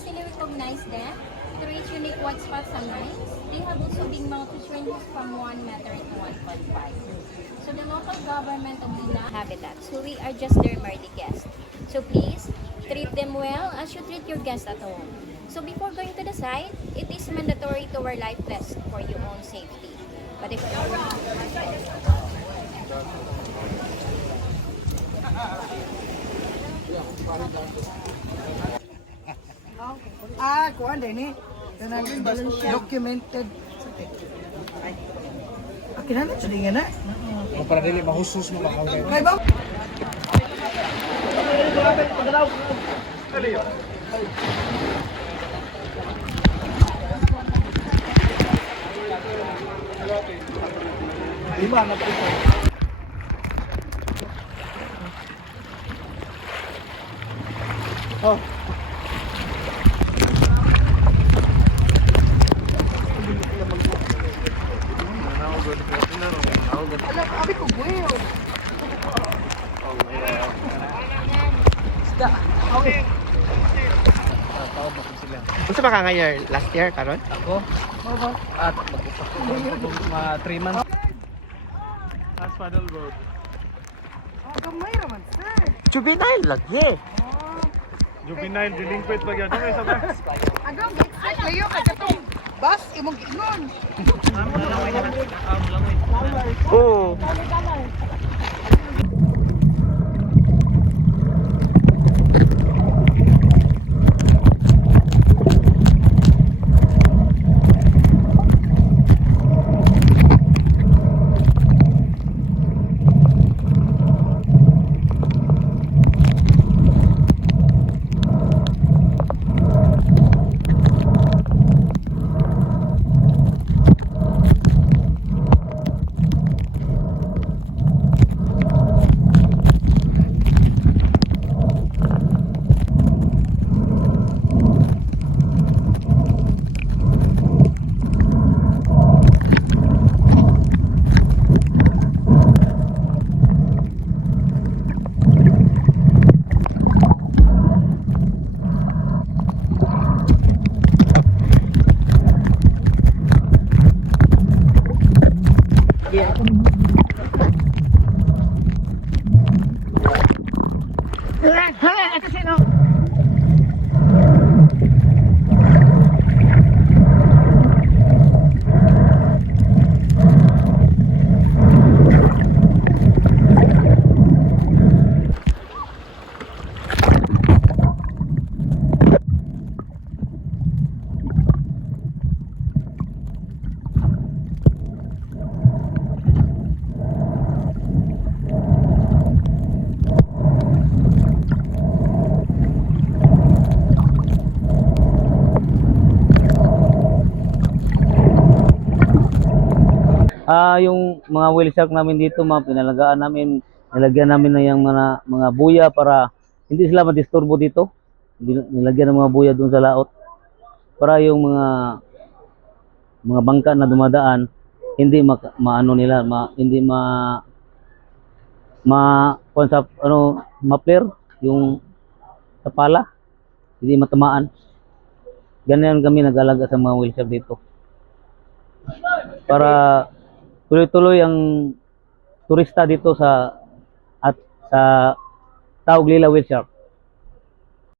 easily recognize them through its unique white spots and lines. They have also been mounted ranges from 1 meter to 1.5. So the local government of Lila habitats, so we are just their merely guests. So please, treat them well as you treat your guests at home. So before going to the site, it is mandatory to wear life vest for your own safety. But if kuan din ni. Kanang documented. Kinahanglan sa dingan na. O para dili mahusus mo makawin. Kay ba? Lima na po. Oh. Alam, abi ko buyo. Okay. Unsa ba ka nga year? Last year karon? Ako? At mag-usap ko mga 3 months. That's paddle boat. Oh, gamay raman, sir. Juvenile lagi. Juvenile delinquent pag yan. Sa taas. Agam, expect kayo katong bus imong giingon. Oo. Yung mga whale shark namin dito, pinalagaan namin, nilagyan namin na yung mga buya para hindi sila madisturbo dito. Nilagyan ng mga buya doon sa laot para yung mga bangka na dumadaan hindi maano nila, hindi ma-flare yung sa pala, hindi matamaan. Ganyan kami nag-alaga sa mga whale shark dito. Para tuloy-tuloy ang turista dito sa Taog Lila Whale Shark.